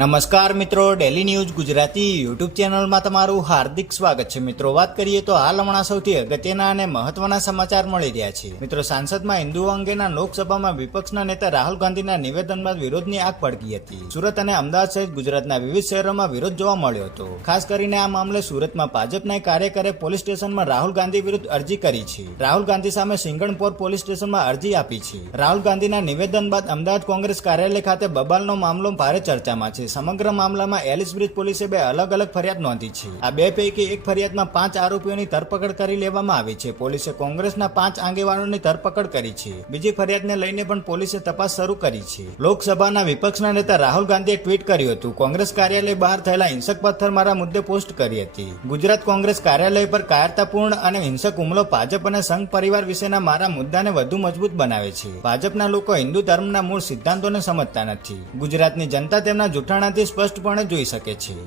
નમસ્કાર મિત્રો, daily news Gujarati YouTube ચેનલમાં તમારું હાર્દિક સ્વાગત છે। મિત્રો, વાત કરીએ તો હાલ હમણાં સૌથી અગત્યના અને મહત્વના સમાચાર મળી રહ્યા છે। મિત્રો, સાંસદમાં હિન્દુઓ અંગેના લોકસભામાં વિપક્ષના નેતા રાહુલ ગાંધીના નિવેદન બાદ વિરોધની આગ ભડકી હતી। સુરત અને અમદાવાદ સહિત ગુજરાતના વિવિધ શહેરોમાં વિરોધ જોવા મળ્યો હતો। ખાસ કરીને આ મામલે સુરતમાં ભાજપના કાર્યકરે પોલીસ સ્ટેશનમાં રાહુલ ગાંધી વિરુદ્ધ અરજી કરી છે। રાહુલ ગાંધી સામે સિંગણપોર પોલીસ સ્ટેશનમાં અરજી આપી છે। રાહુલ ગાંધીના નિવેદન બાદ અમદાવાદ કોંગ્રેસ કાર્યાલય ખાતે બબાલનો મામલો ભારે ચર્ચામાં છે। સમગ્ર મામલામાં એલિસ બ્રિજ પોલીસે બે અલગ અલગ ફરિયાદ નોંધી છે। આ બે પૈકી એક ફરિયાદમાં 5 આરોપીઓની ધરપકડ કરી લેવામાં આવી છે। પોલીસે કોંગ્રેસના 5 આગેવાનોની ધરપકડ કરી છે। બીજી ફરિયાદને લઈને પણ પોલીસે તપાસ શરૂ કરી છે। લોકસભાના વિપક્ષના નેતા રાહુલ ગાંધીએ ટ્વીટ કર્યું હતું। કોંગ્રેસ કાર્યાલય બહાર થયેલા હિંસક પથ્થરમારા મુદ્દે પોસ્ટ કરી હતી। ગુજરાત કોંગ્રેસ કાર્યાલય પર કાયરતાપૂર્ણ અને હિંસક હુમલો ભાજપ અને સંઘ પરિવાર વિશેના મારા મુદ્દાને વધુ મજબૂત બનાવે છે। ભાજપના લોકો હિન્દુ ધર્મના મૂળ સિદ્ધાંતોને સમજતા નથી। ગુજરાતની જનતા તેમના જૂઠાણાથી સ્પષ્ટપણે જોઈ શકે છે।